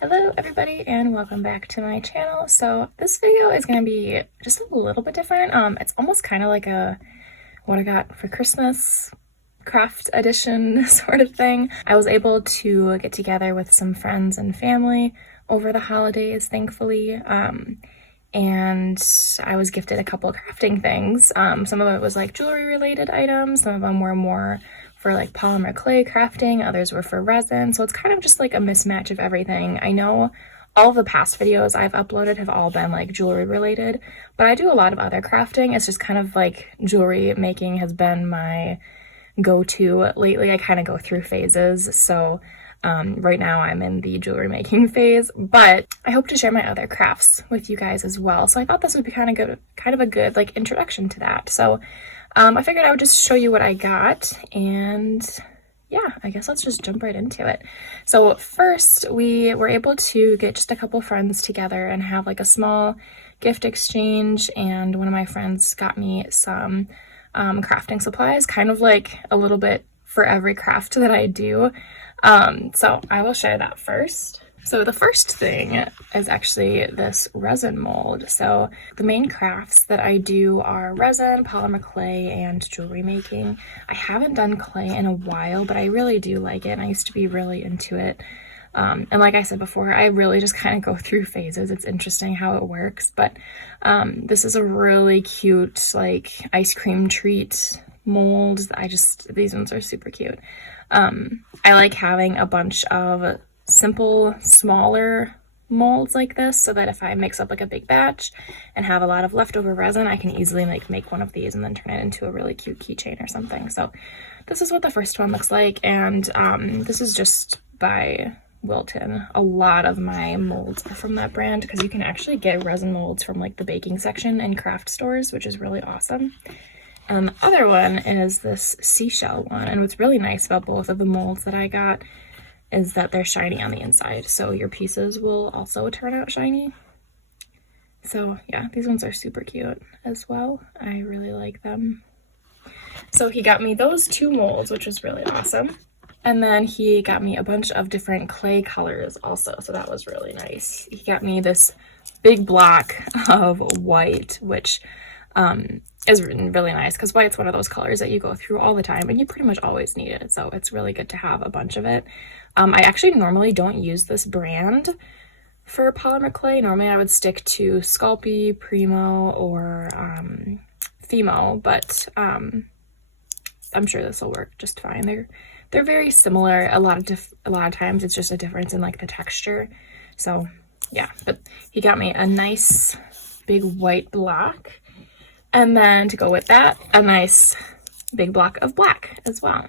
Hello everybody and welcome back to my channel. So this video is going to be just a little bit different. It's almost kind of like a what I got for Christmas craft edition sort of thing. I was able to get together with some friends and family over the holidays, thankfully. And I was gifted a couple of crafting things. Some of it was like jewelry related items, some of them were more for like polymer clay crafting, others were for resin, so it's kind of just like a mismatch of everything. I know all of the past videos I've uploaded have all been like jewelry related, but I do a lot of other crafting. It's just kind of like jewelry making has been my go-to lately. I kind of go through phases, so right now I'm in the jewelry making phase, but I hope to share my other crafts with you guys as well. So I thought this would be kind of a good like introduction to that. So I figured I would just show you what I got, and yeah, I guess let's just jump right into it. So first, we were able to get just a couple friends together and have like a small gift exchange, and one of my friends got me some crafting supplies, kind of like a little bit for every craft that I do. So I will share that first. So the first thing is actually this resin mold. So the main crafts that I do are resin, polymer clay, and jewelry making. I haven't done clay in a while, but I really do like it, and I used to be really into it. And like I said before, I really just kind of go through phases. It's interesting how it works, but this is a really cute like ice cream treat mold. These ones are super cute. I like having a bunch of simple, smaller molds like this, so that if I mix up like a big batch and have a lot of leftover resin, I can easily like make one of these and then turn it into a really cute keychain or something. So this is what the first one looks like, and this is just by Wilton. A lot of my molds are from that brand because you can actually get resin molds from like the baking section in craft stores, which is really awesome. And the other one is this seashell one, and what's really nice about both of the molds that I got is that they're shiny on the inside, so your pieces will also turn out shiny. So yeah, these ones are super cute as well. I really like them. So he got me those two molds, which was really awesome. And then he got me a bunch of different clay colors also, so that was really nice. He got me this big block of white, which is really nice because white's one of those colors that you go through all the time and you pretty much always need it, so it's really good to have a bunch of it. I actually normally don't use this brand for polymer clay. Normally I would stick to Sculpey, Primo, or Fimo, but I'm sure this will work just fine. They're very similar. A lot of times it's just a difference in like the texture. So yeah, but he got me a nice big white block, and then to go with that, a nice big block of black as well,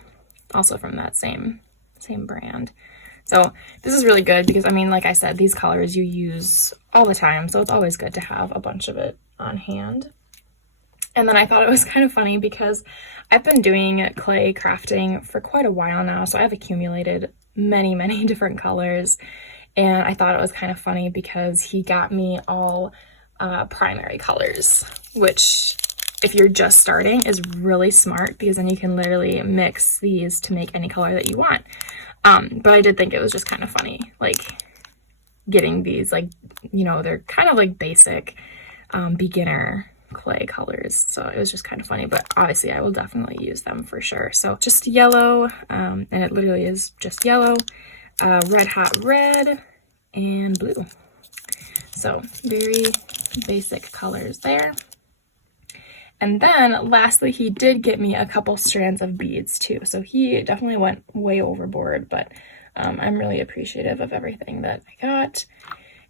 also from that same brand. So this is really good because, I mean, like I said, these colors you use all the time, so it's always good to have a bunch of it on hand. And then I thought it was kind of funny because I've been doing clay crafting for quite a while now, so I've accumulated many different colors, and I thought it was kind of funny because he got me all primary colors, which if you're just starting is really smart because then you can literally mix these to make any color that you want. But I did think it was just kind of funny, like getting these, like, you know, they're kind of like basic beginner clay colors, so it was just kind of funny, but obviously I will definitely use them for sure. So just yellow, and it literally is just yellow, red hot red, and blue. So very basic colors there. And then lastly, he did get me a couple strands of beads too, so he definitely went way overboard, but I'm really appreciative of everything that I got.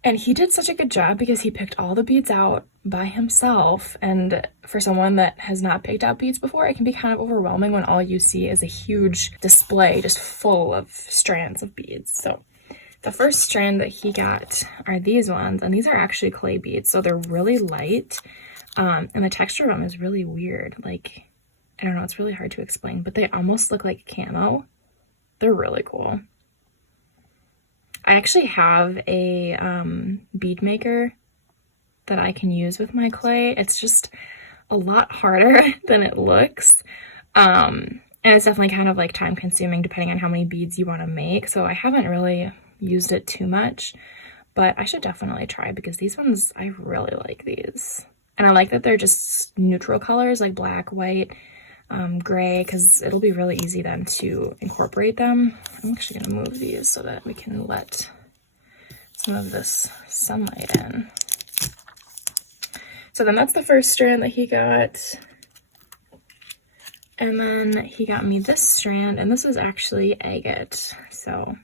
And he did such a good job because he picked all the beads out by himself, and for someone that has not picked out beads before, it can be kind of overwhelming when all you see is a huge display just full of strands of beads. So the first strand that he got are these ones, and these are actually clay beads, so they're really light, and the texture of them is really weird. Like, I don't know, it's really hard to explain, but they almost look like camo. They're really cool. I actually have a bead maker that I can use with my clay. It's just a lot harder than it looks. And it's definitely kind of like time consuming depending on how many beads you want to make. So I haven't really used it too much, but I should definitely try because these ones, I really like these. And I like that they're just neutral colors like black, white, gray, because it'll be really easy then to incorporate them. I'm actually going to move these so that we can let some of this sunlight in. So then that's the first strand that he got. And then he got me this strand, and this is actually agate. So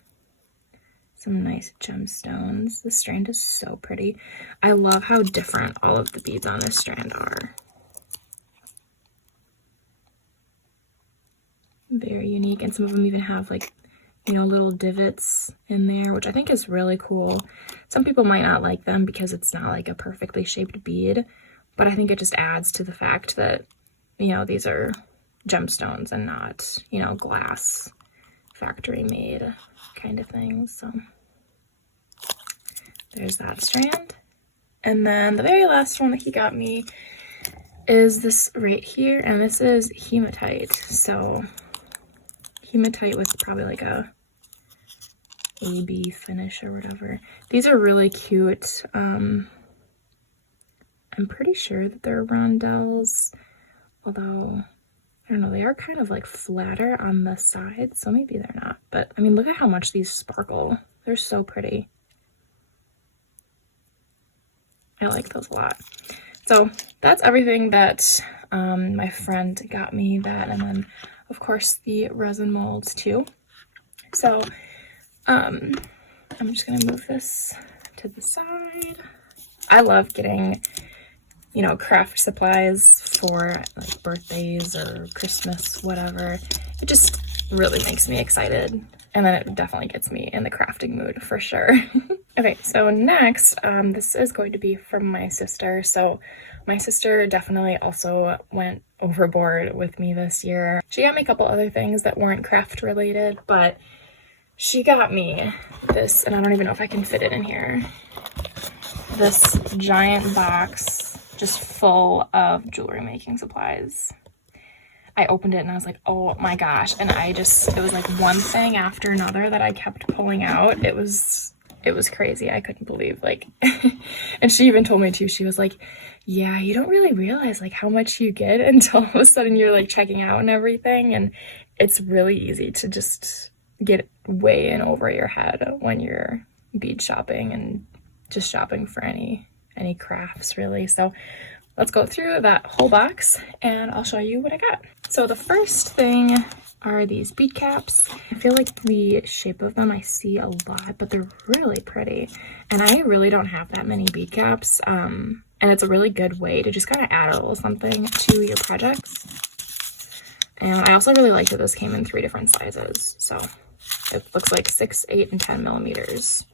some nice gemstones. This strand is so pretty. I love how different all of the beads on this strand are. Very unique, and some of them even have like, you know, little divots in there, which I think is really cool. Some people might not like them because it's not like a perfectly shaped bead, but I think it just adds to the fact that, you know, these are gemstones and not, you know, glass factory made kind of things. So there's that strand. And then the very last one that he got me is this right here, and this is hematite. So hematite with probably like a AB finish or whatever. These are really cute. I'm pretty sure that they're rondelles, although I don't know, they are kind of like flatter on the sides, so maybe they're not. But I mean, look at how much these sparkle. They're so pretty. I like those a lot. So that's everything that my friend got me, that, and then of course the resin molds too. So I'm just gonna move this to the side. I love getting, you know, craft supplies for like birthdays or Christmas, whatever. It just really makes me excited, and then it definitely gets me in the crafting mood for sure. Okay, so next, this is going to be from my sister. So my sister definitely also went overboard with me this year. She got me a couple other things that weren't craft related, but she got me this, and I don't even know if I can fit it in here, this giant box just full of jewelry making supplies. I opened it and I was like, oh my gosh. And it was like one thing after another that I kept pulling out. It was crazy. I couldn't believe, like, and she even told me too, she was like, yeah, you don't really realize like how much you get until all of a sudden you're like checking out and everything. And it's really easy to just get way in over your head when you're bead shopping and just shopping for any crafts really. So let's go through that whole box and I'll show you what I got. So the first thing are these bead caps. I feel like the shape of them I see a lot, but they're really pretty. And I really don't have that many bead caps. And it's a really good way to just kind of add a little something to your projects. And I also really like that this came in 3 different sizes. So it looks like 6, 8, and 10 millimeters.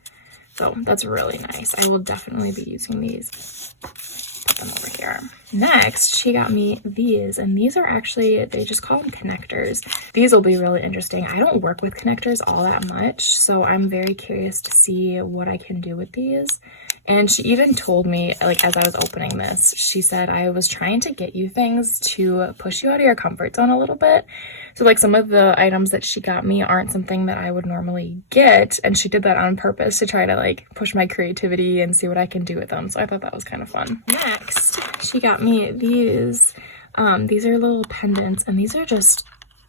So that's really nice. I will definitely be using these. Put them over here. Next, she got me these, and these are actually, they just call them connectors. These will be really interesting. I don't work with connectors all that much, so I'm very curious to see what I can do with these. And she even told me, like, as I was opening this, she said, I was trying to get you things to push you out of your comfort zone a little bit. So, like, some of the items that she got me aren't something that I would normally get. And she did that on purpose to try to, like, push my creativity and see what I can do with them. So I thought that was kind of fun. Next, she got me these. These are little pendants, and these are just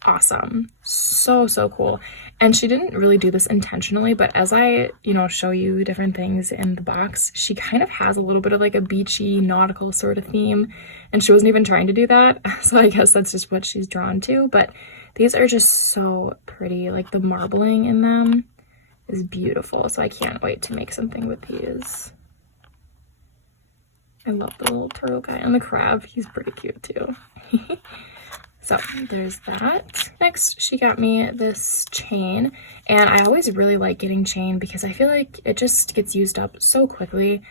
awesome. So cool. And she didn't really do this intentionally, but as I, you know, show you different things in the box, she kind of has a little bit of like a beachy nautical sort of theme, and she wasn't even trying to do that. So I guess that's just what she's drawn to, but these are just so pretty. Like the marbling in them is beautiful. So I can't wait to make something with these. I love the little turtle guy, and the crab, he's pretty cute too. So there's that. Next, she got me this chain, and I always really like getting chain because I feel like it just gets used up so quickly,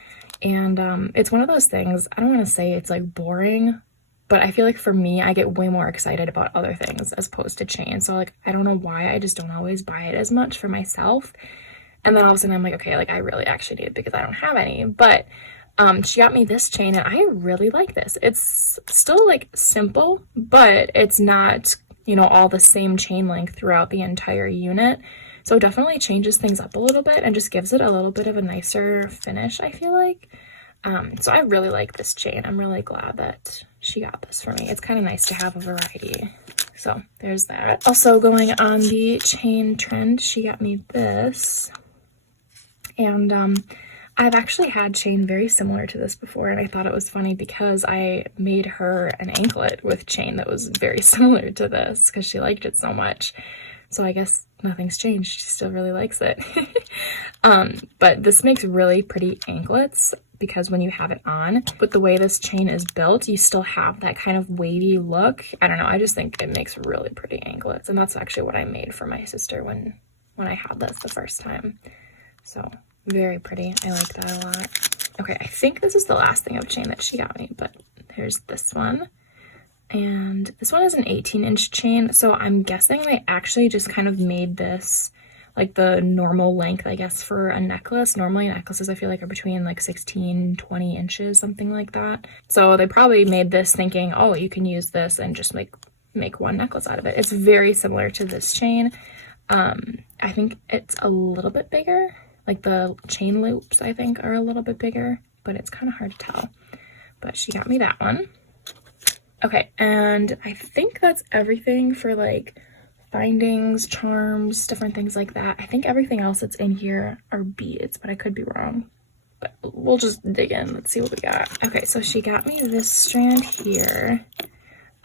and it's one of those things, I don't want to say it's like boring, but I feel like for me, I get way more excited about other things as opposed to chain. So like, I don't know why, I just don't always buy it as much for myself. And then all of a sudden I'm like, okay, like I really actually need it because I don't have any. But she got me this chain, and I really like this. It's still like simple, but it's not, you know, all the same chain length throughout the entire unit. So it definitely changes things up a little bit and just gives it a little bit of a nicer finish, I feel like. So I really like this chain. I'm really glad that she got this for me. It's kind of nice to have a variety. So there's that. Also going on the chain trend, she got me this. And I've actually had chain very similar to this before, and I thought it was funny because I made her an anklet with chain that was very similar to this because she liked it so much. So I guess nothing's changed. She still really likes it. But this makes really pretty anklets because when you have it on, with the way this chain is built, you still have that kind of weighty look. I don't know, I just think it makes really pretty anklets, and that's actually what I made for my sister when I had this the first time. So very pretty. I like that a lot. Okay, I think this is the last thing of chain that she got me, but here's this one. And this one is an 18-inch chain, so I'm guessing they actually just kind of made this like the normal length, I guess, for a necklace. Normally necklaces I feel like are between like 16, 20 inches, something like that. So they probably made this thinking, oh, you can use this and just make one necklace out of it. It's very similar to this chain. I think it's a little bit bigger. Like the chain loops, I think, are a little bit bigger, but it's kind of hard to tell. But she got me that one. Okay, and I think that's everything for like bindings, charms, different things like that. I think everything else that's in here are beads, but I could be wrong. But we'll just dig in. Let's see what we got. Okay, so she got me this strand here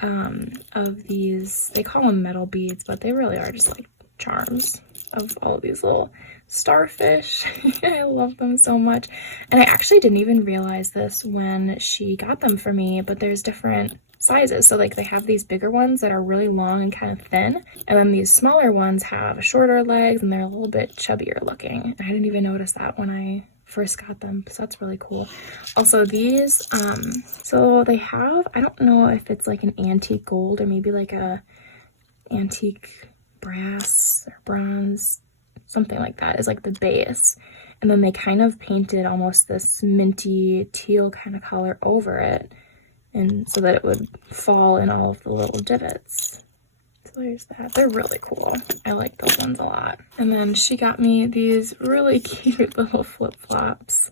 of these, they call them metal beads, but they really are just like charms of all of these little starfish. I love them so much. And I actually didn't even realize this when she got them for me, but there's different sizes. So like they have these bigger ones that are really long and kind of thin, and then these smaller ones have shorter legs and they're a little bit chubbier looking. I didn't even notice that when I first got them, so that's really cool. Also these, so they have, I don't know if it's like an antique gold or maybe like a antique brass or bronze, something like that is like the base, and then they kind of painted almost this minty teal kind of color over it, and so that it would fall in all of the little divots. So there's that. They're really cool. I like those ones a lot. And then she got me these really cute little flip-flops.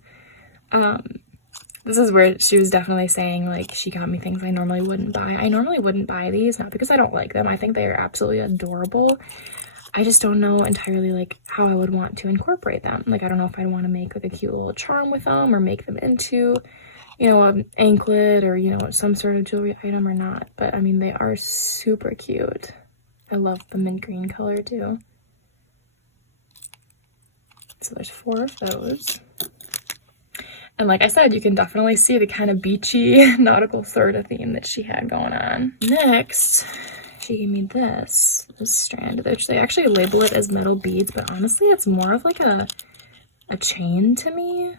This is where she was definitely saying like she got me things I normally wouldn't buy. I normally wouldn't buy these, not because I don't like them. I think they are absolutely adorable. I just don't know entirely like how I would want to incorporate them. Like I don't know if I'd want to make like a cute little charm with them or make them into, you know, an anklet or, you know, some sort of jewelry item or not. But I mean, they are super cute. I love the mint green color too. So there's 4 of those. And like I said, you can definitely see the kind of beachy nautical sort of theme that she had going on. Next, she gave me this strand, which they actually label it as metal beads, but honestly, it's more of like a chain to me.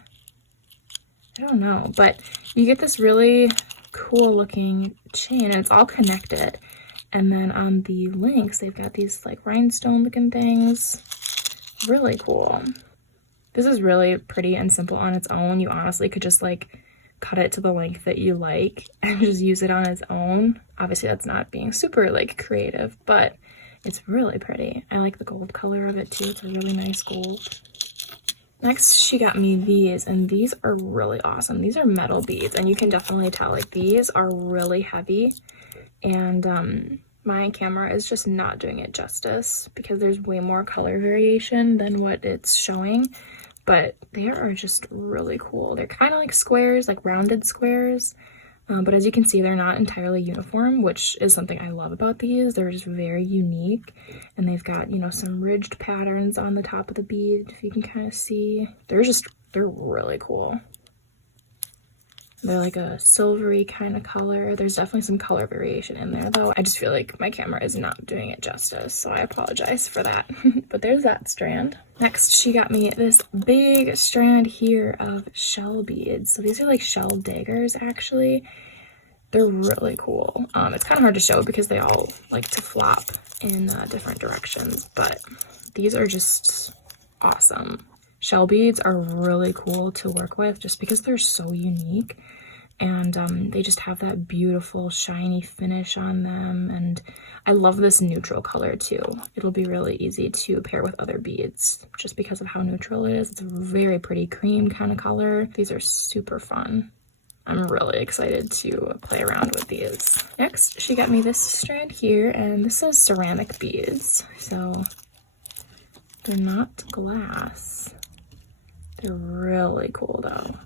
I don't know, but you get this really cool looking chain and it's all connected. And then on the links, they've got these like rhinestone looking things. Really cool. This is really pretty and simple on its own. You honestly could just like cut it to the length that you like and just use it on its own. Obviously that's not being super like creative, but it's really pretty. I like the gold color of it too. It's a really nice gold. Next, she got me these, and these are really awesome. These are metal beads, and you can definitely tell like these are really heavy, and my camera is just not doing it justice because there's way more color variation than what it's showing, but they are just really cool. They're kind of like squares, like rounded squares, but as you can see, they're not entirely uniform, which is something I love about these. They're just very unique, and they've got, you know, some ridged patterns on the top of the bead, if you can kind of see. They're really cool. They're like a silvery kind of color. There's definitely some color variation in there, though. I just feel like my camera is not doing it justice, so I apologize for that. But there's that strand. Next, she got me this big strand here of shell beads. So these are like shell daggers, actually. They're really cool. It's kind of hard to show because they all like to flop in different directions, but these are just awesome. Shell beads are really cool to work with just because they're so unique. and they just have that beautiful shiny finish on them. And I love this neutral color too. It'll be really easy to pair with other beads just because of how neutral it is. It's a very pretty cream kind of color. These are super fun. I'm really excited to play around with these. Next, she got me this strand here, and this is ceramic beads. So they're not glass. They're really cool though.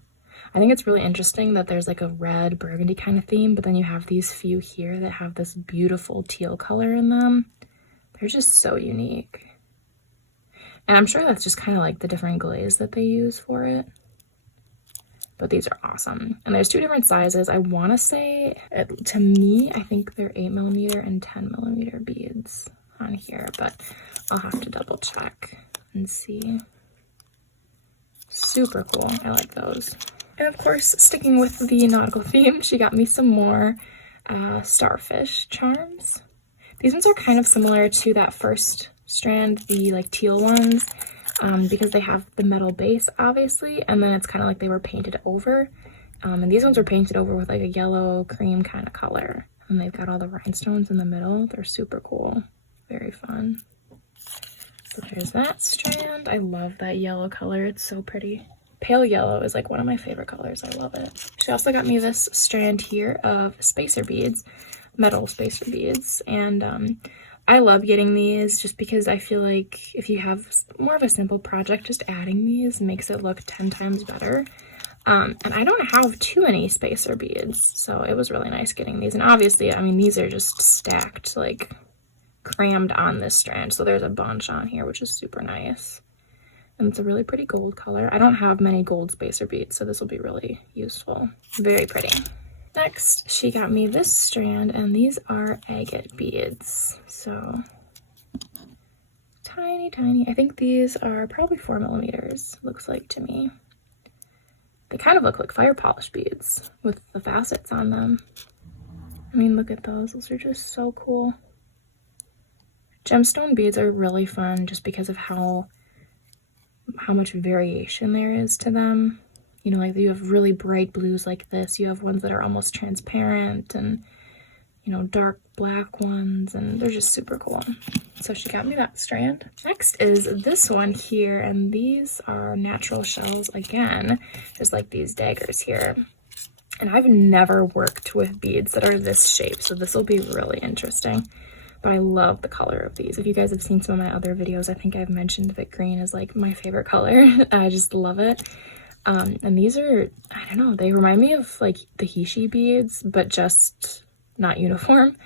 I think it's really interesting that there's like a red burgundy kind of theme, but then you have these few here that have this beautiful teal color in them. They're just so unique. And I'm sure that's just kind of like the different glaze that they use for it. But these are awesome. And there's two different sizes. I want to say, to me, I think they're 8mm and 10mm beads on here, but I'll have to double check and see. Super cool. I like those. And of course, sticking with the nautical theme, she got me some more Starfish Charms. These ones are kind of similar to that first strand, the like teal ones, because they have the metal base, obviously, and then it's kind of like they were painted over. And these ones were painted over with like a yellow cream kind of color. And they've got all the rhinestones in the middle. They're super cool. Very fun. So there's that strand. I love that yellow color. It's so pretty. Pale yellow is like one of my favorite colors. I love it. She also got me this strand here of spacer beads, metal spacer beads. And I love getting these just because I feel like if you have more of a simple project, just adding these makes it look 10 times better. And I don't have too many spacer beads, so it was really nice getting these. And obviously, I mean, these are just stacked, like crammed on this strand. So there's a bunch on here, which is super nice. And it's a really pretty gold color. I don't have many gold spacer beads, so this will be really useful. Very pretty. Next, she got me this strand, and these are agate beads. So tiny, tiny. I think these are probably 4mm, looks like to me. They kind of look like fire polish beads with the facets on them. I mean, look at those. Those are just so cool. Gemstone beads are really fun just because of how much variation there is to them. You know, like you have really bright blues like this. You have ones that are almost transparent and, you know, dark black ones, and they're just super cool. So she got me that strand. Next is this one here, and these are natural shells again, just like these daggers here. And I've never worked with beads that are this shape, so this will be really interesting. But I love the color of these. If you guys have seen some of my other videos, I think I've mentioned that green is like my favorite color. I just love it. And these are, I don't know, they remind me of like the Hishi beads, but just not uniform.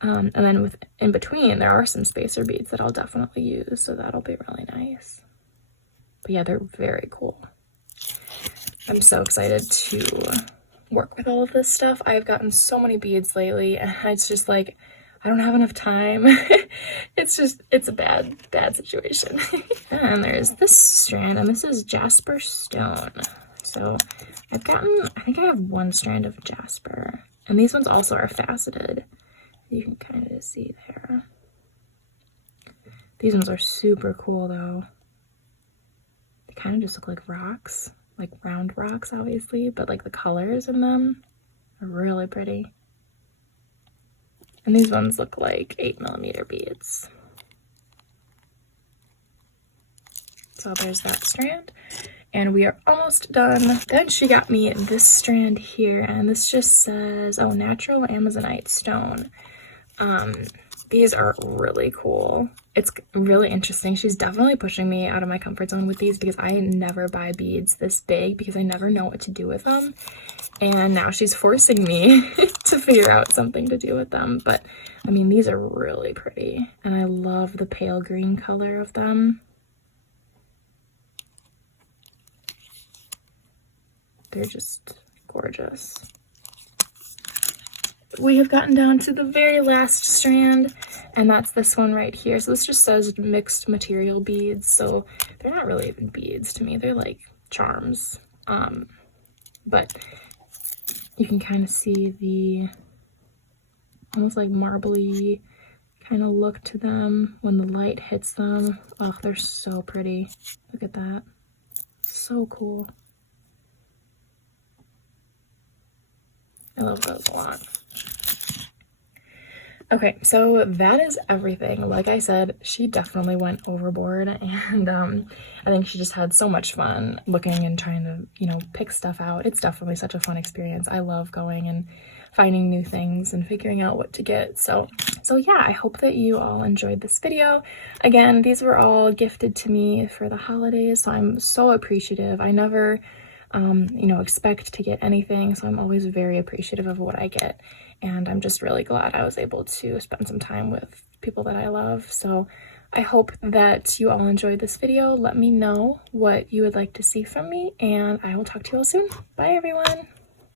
And then in between, there are some spacer beads that I'll definitely use, so that'll be really nice. But yeah, they're very cool. I'm so excited to work with all of this stuff. I've gotten so many beads lately, and it's just like, I don't have enough time. It's a bad situation. And there's this strand, and this is Jasper Stone. So I think I have one strand of Jasper. And these ones also are faceted. You can kind of see there. These ones are super cool though. They kind of just look like rocks, like round rocks obviously, but like the colors in them are really pretty. And these ones look like 8mm beads. So there's that strand. And we are almost done. Then she got me this strand here, and this just says, oh, natural Amazonite stone. These are really cool. It's really interesting. She's definitely pushing me out of my comfort zone with these because I never buy beads this big because I never know what to do with them. And now she's forcing me to figure out something to do with them. But I mean, these are really pretty, and I love the pale green color of them. They're just gorgeous. We have gotten down to the very last strand, and that's this one right here. So this just says mixed material beads, so they're not really even beads to me. They're like charms. But you can kind of see the almost like marbly kind of look to them when the light hits them. Oh, they're so pretty. Look at that. So cool. love those a lot. Okay, so that is everything. Like I said, she definitely went overboard, and I think she just had so much fun looking and trying to, you know, pick stuff out. It's definitely such a fun experience. I love going and finding new things and figuring out what to get. So yeah, I hope that you all enjoyed this video. Again, these were all gifted to me for the holidays, so I'm so appreciative. I never you know, expect to get anything, so I'm always very appreciative of what I get, and I'm just really glad I was able to spend some time with people that I love. So I hope that you all enjoyed this video. Let me know what you would like to see from me, and I will talk to you all soon. Bye everyone.